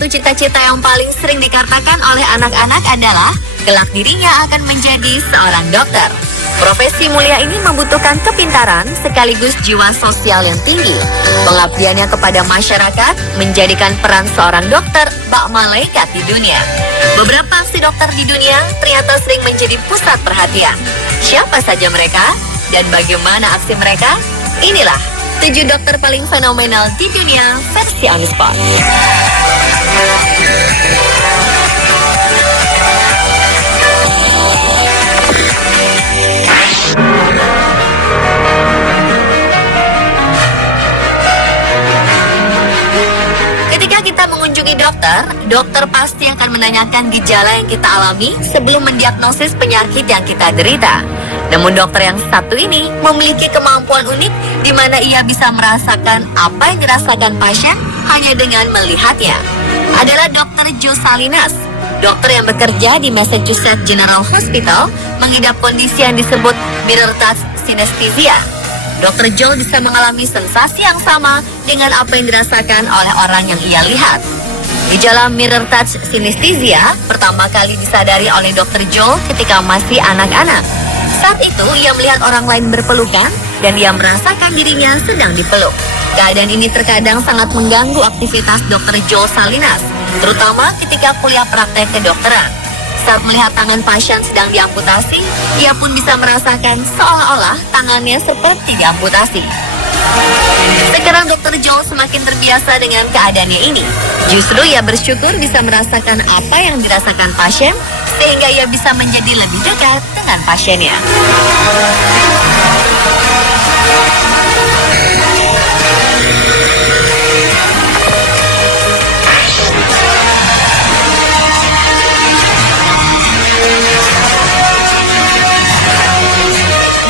satu cita-cita yang paling sering dikatakan oleh anak-anak adalah kelak dirinya akan menjadi seorang dokter. Profesi mulia ini membutuhkan kepintaran sekaligus jiwa sosial yang tinggi. Pengabdiannya kepada masyarakat menjadikan peran seorang dokter bak malaikat di dunia. Beberapa aksi dokter di dunia ternyata sering menjadi pusat perhatian. Siapa saja mereka dan bagaimana aksi mereka? Inilah 7 dokter paling fenomenal di dunia versi On The Spot. Ketika kita mengunjungi dokter pasti akan menanyakan gejala yang kita alami sebelum mendiagnosis penyakit yang kita derita. Namun dokter yang satu ini memiliki kemampuan unik di mana ia bisa merasakan apa yang dirasakan pasien hanya dengan melihatnya. Adalah Dr. Joe Salinas, dokter yang bekerja di Massachusetts General Hospital, mengidap kondisi yang disebut mirror touch synesthesia. Dr. Joe bisa mengalami sensasi yang sama dengan apa yang dirasakan oleh orang yang ia lihat. Gejala mirror touch synesthesia pertama kali disadari oleh Dr. Joe ketika masih anak-anak. Saat itu ia melihat orang lain berpelukan dan ia merasakan dirinya sedang dipeluk. Keadaan ini terkadang sangat mengganggu aktivitas Dr. Joe Salinas, terutama ketika kuliah praktek kedokteran. Saat melihat tangan pasien sedang diamputasi, ia pun bisa merasakan seolah-olah tangannya seperti diamputasi. Sekarang Dr. Joe semakin terbiasa dengan keadaannya ini. Justru ia bersyukur bisa merasakan apa yang dirasakan pasien, sehingga ia bisa menjadi lebih dekat dengan pasiennya.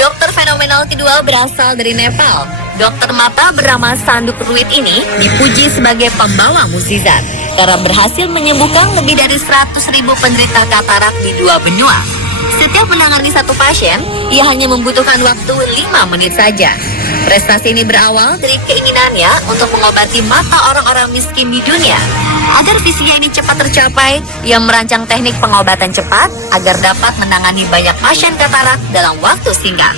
Dokter fenomenal kedua berasal dari Nepal. Dokter mata bernama Sanduk Ruit ini dipuji sebagai pembawa mukjizat karena berhasil menyembuhkan lebih dari 100.000 penderita katarak di 2 benua. Setiap menangani satu pasien, ia hanya membutuhkan waktu 5 menit saja. Prestasi ini berawal dari keinginannya untuk mengobati mata orang-orang miskin di dunia. Agar visinya ini cepat tercapai, ia merancang teknik pengobatan cepat agar dapat menangani banyak pasien katarak dalam waktu singkat.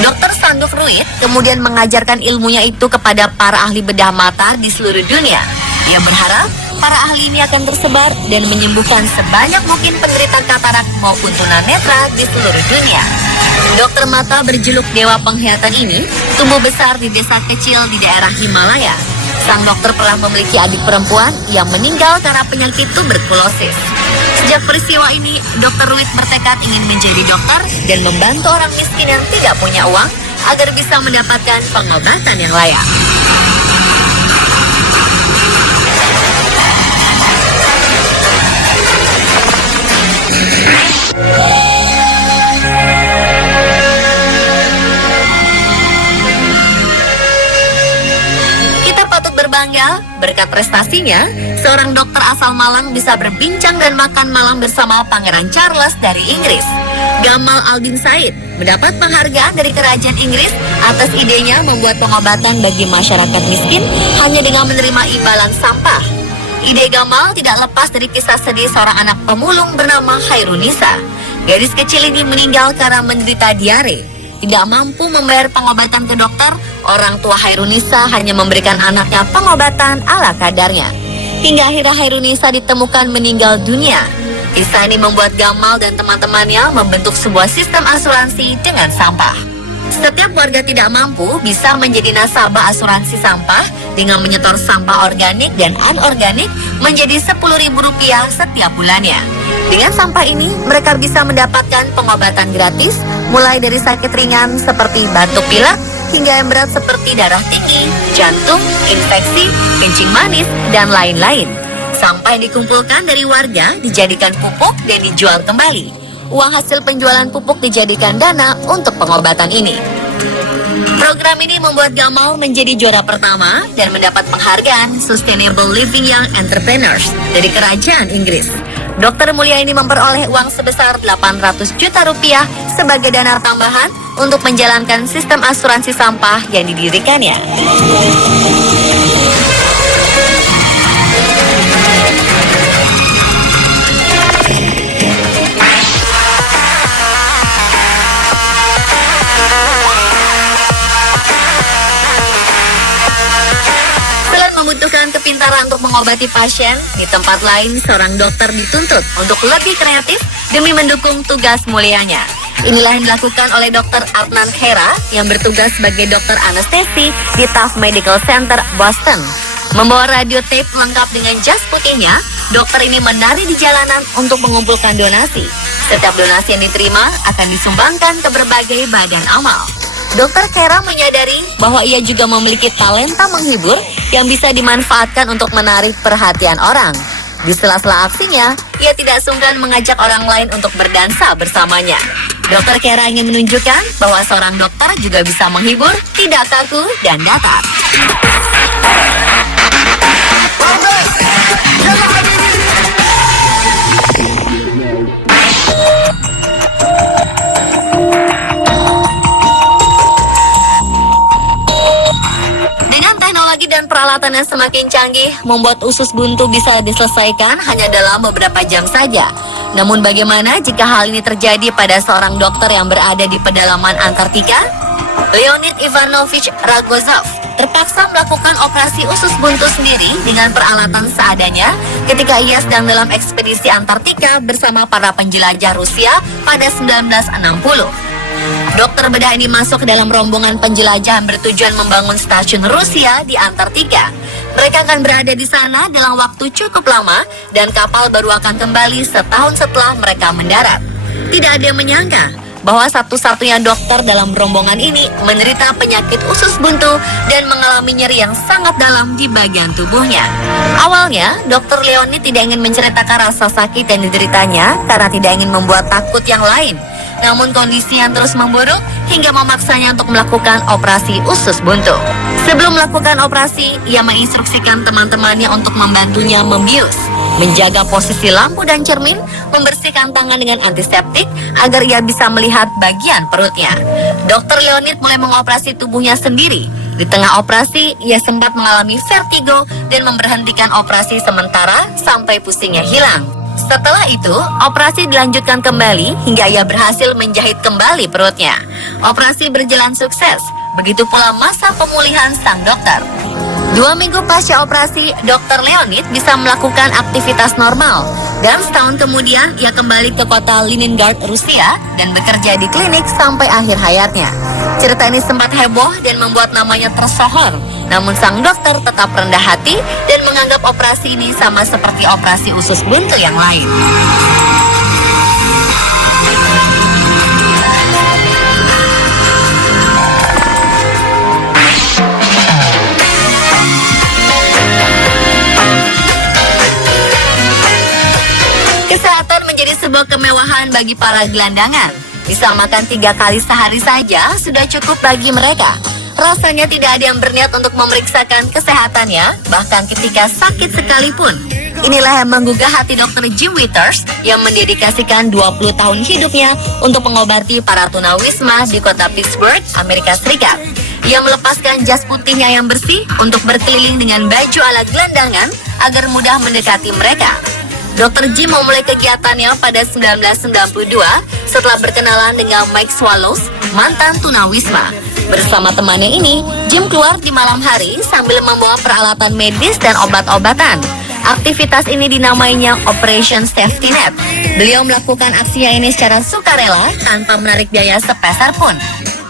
Dr. Sanduk Ruit kemudian mengajarkan ilmunya itu kepada para ahli bedah mata di seluruh dunia. Ia berharap para ahli ini akan tersebar dan menyembuhkan sebanyak mungkin penderita katarak maupun tunanetra di seluruh dunia. Dokter mata berjuluk Dewa Penglihatan ini tumbuh besar di desa kecil di daerah Himalaya. Sang dokter pernah memiliki adik perempuan yang meninggal karena penyakit tuberkulosis. Sejak peristiwa ini, Dr. Ruit bertekad ingin menjadi dokter dan membantu orang miskin yang tidak punya uang agar bisa mendapatkan pengobatan yang layak. Berbangga, berkat prestasinya, seorang dokter asal Malang bisa berbincang dan makan malam bersama Pangeran Charles dari Inggris. Gamal Albin Said mendapat penghargaan dari kerajaan Inggris atas idenya membuat pengobatan bagi masyarakat miskin hanya dengan menerima imbalan sampah. Ide Gamal tidak lepas dari kisah sedih seorang anak pemulung bernama Hairunisa. Gadis kecil ini meninggal karena menderita diare. Tidak mampu membayar pengobatan ke dokter, orang tua Hairunisa hanya memberikan anaknya pengobatan ala kadarnya. Hingga akhirnya Hairunisa ditemukan meninggal dunia. Kisah ini membuat Gamal dan teman-temannya membentuk sebuah sistem asuransi dengan sampah. Setiap warga tidak mampu bisa menjadi nasabah asuransi sampah dengan menyetor sampah organik dan anorganik menjadi Rp10.000 setiap bulannya. Dengan sampah ini, mereka bisa mendapatkan pengobatan gratis, mulai dari sakit ringan seperti batuk pilek, hingga yang berat seperti darah tinggi, jantung, infeksi, kencing manis, dan lain-lain. Sampah yang dikumpulkan dari warga dijadikan pupuk dan dijual kembali. Uang hasil penjualan pupuk dijadikan dana untuk pengobatan ini. Program ini membuat Gamal menjadi juara pertama dan mendapat penghargaan Sustainable Living Young Entrepreneurs dari Kerajaan Inggris. Dokter mulia ini memperoleh uang sebesar Rp800 juta sebagai dana tambahan untuk menjalankan sistem asuransi sampah yang didirikannya. kepintaran untuk mengobati pasien, di tempat lain seorang dokter dituntut untuk lebih kreatif demi mendukung tugas mulianya. Inilah yang dilakukan oleh Dr. Adnan Khera yang bertugas sebagai dokter anestesi di Taft Medical Center, Boston. Membawa radio tape lengkap dengan jas putihnya, dokter ini menari di jalanan untuk mengumpulkan donasi. Setiap donasi yang diterima akan disumbangkan ke berbagai badan amal. Dr. Khera menyadari bahwa ia juga memiliki talenta menghibur yang bisa dimanfaatkan untuk menarik perhatian orang. Di sela-sela aksinya, ia tidak sungkan mengajak orang lain untuk berdansa bersamanya. Dr. Khera ingin menunjukkan bahwa seorang dokter juga bisa menghibur, tidak kaku dan datar. Dan peralatan yang semakin canggih membuat usus buntu bisa diselesaikan hanya dalam beberapa jam saja. Namun bagaimana jika hal ini terjadi pada seorang dokter yang berada di pedalaman Antartika? Leonid Ivanovich Rogozov terpaksa melakukan operasi usus buntu sendiri dengan peralatan seadanya ketika ia sedang dalam ekspedisi Antartika bersama para penjelajah Rusia pada 1960. Dokter bedah ini masuk ke dalam rombongan penjelajah yang bertujuan membangun stasiun Rusia di Antartika. Mereka akan berada di sana dalam waktu cukup lama dan kapal baru akan kembali setahun setelah mereka mendarat. Tidak ada yang menyangka bahwa satu-satunya dokter dalam rombongan ini menderita penyakit usus buntu dan mengalami nyeri yang sangat dalam di bagian tubuhnya. Awalnya, Dr. Leonid tidak ingin menceritakan rasa sakit yang dideritanya karena tidak ingin membuat takut yang lain. Namun kondisi yang terus memburuk hingga memaksanya untuk melakukan operasi usus buntu. Sebelum melakukan operasi, ia menginstruksikan teman-temannya untuk membantunya membius, menjaga posisi lampu dan cermin, membersihkan tangan dengan antiseptik agar ia bisa melihat bagian perutnya. Dr. Leonid mulai mengoperasi tubuhnya sendiri. Di tengah operasi, ia sempat mengalami vertigo dan memberhentikan operasi sementara sampai pusingnya hilang. Setelah itu, operasi dilanjutkan kembali hingga ia berhasil menjahit kembali perutnya. Operasi berjalan sukses, begitu pula masa pemulihan sang dokter. 2 minggu pasca operasi, Dr. Leonid bisa melakukan aktivitas normal. Dan setahun kemudian, ia kembali ke kota Leningrad, Rusia dan bekerja di klinik sampai akhir hayatnya. Cerita ini sempat heboh dan membuat namanya tersohor. Namun sang dokter tetap rendah hati dan menganggap operasi ini sama seperti operasi usus buntu yang lain. Kesehatan menjadi sebuah kemewahan bagi para gelandangan. Bisa makan 3 kali sehari saja sudah cukup bagi mereka. Rasanya tidak ada yang berniat untuk memeriksakan kesehatannya, bahkan ketika sakit sekalipun. Inilah yang menggugah hati Dr. Jim Withers yang mendedikasikan 20 tahun hidupnya untuk mengobati para tunawisma di kota Pittsburgh, Amerika Serikat. Ia melepaskan jas putihnya yang bersih untuk berkeliling dengan baju ala gelandangan agar mudah mendekati mereka. Dr. Jim memulai kegiatannya pada 1992 setelah berkenalan dengan Mike Swallows, mantan tunawisma. Bersama temannya ini, Jim keluar di malam hari sambil membawa peralatan medis dan obat-obatan. Aktivitas ini dinamainya Operation Safety Net. Beliau melakukan aksinya ini secara sukarela tanpa menarik biaya sepeser pun.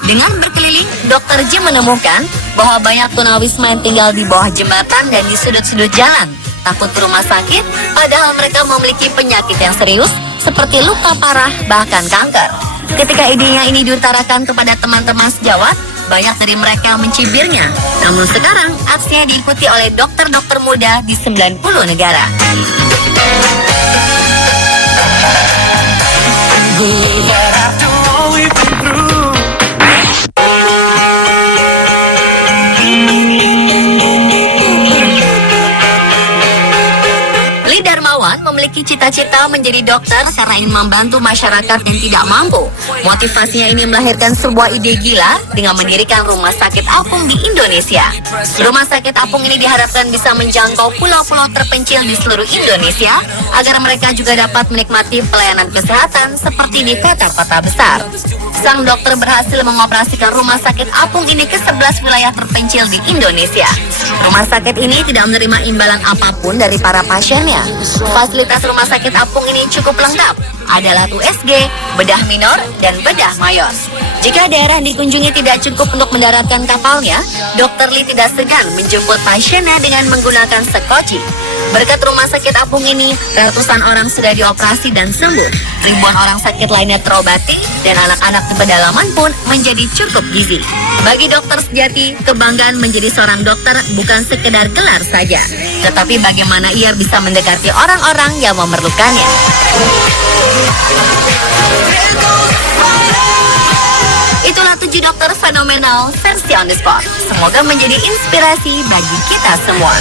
Dengan berkeliling, Dr. Jim menemukan bahwa banyak tunawisma yang tinggal di bawah jembatan dan di sudut-sudut jalan, takut ke rumah sakit, padahal mereka memiliki penyakit yang serius seperti luka parah bahkan kanker. Ketika idenya ini diutarakan kepada teman-teman sejawat, banyak dari mereka yang mencibirnya. Namun sekarang, aksinya diikuti oleh dokter-dokter muda di 90 negara. Lee Darmawan memiliki memiliki cita-cita menjadi dokter karena ingin membantu masyarakat yang tidak mampu. Motivasinya ini melahirkan sebuah ide gila dengan mendirikan rumah sakit apung di Indonesia. Rumah sakit apung ini diharapkan bisa menjangkau pulau-pulau terpencil di seluruh Indonesia agar mereka juga dapat menikmati pelayanan kesehatan seperti di kota-kota besar. Sang dokter berhasil mengoperasikan rumah sakit apung ini ke 11 wilayah terpencil di Indonesia. Rumah sakit ini tidak menerima imbalan apapun dari para pasiennya. Fasilitas rumah sakit apung ini cukup lengkap. Ada alat USG, bedah minor, dan bedah mayor. Jika daerah yang dikunjungi tidak cukup untuk mendaratkan kapalnya, Dr. Lee tidak segan menjemput pasiennya dengan menggunakan sekoci. Berkat rumah sakit apung ini, ratusan orang sudah dioperasi dan sembuh. Ribuan orang sakit lainnya terobati, dan anak-anak di pedalaman pun menjadi cukup gizi. Bagi dokter sejati, kebanggaan menjadi seorang dokter bukan sekedar gelar saja, tetapi bagaimana ia bisa mendekati orang-orang yang memerlukannya. Itulah 7 dokter fenomenal versi on the spot. Semoga menjadi inspirasi bagi kita semua.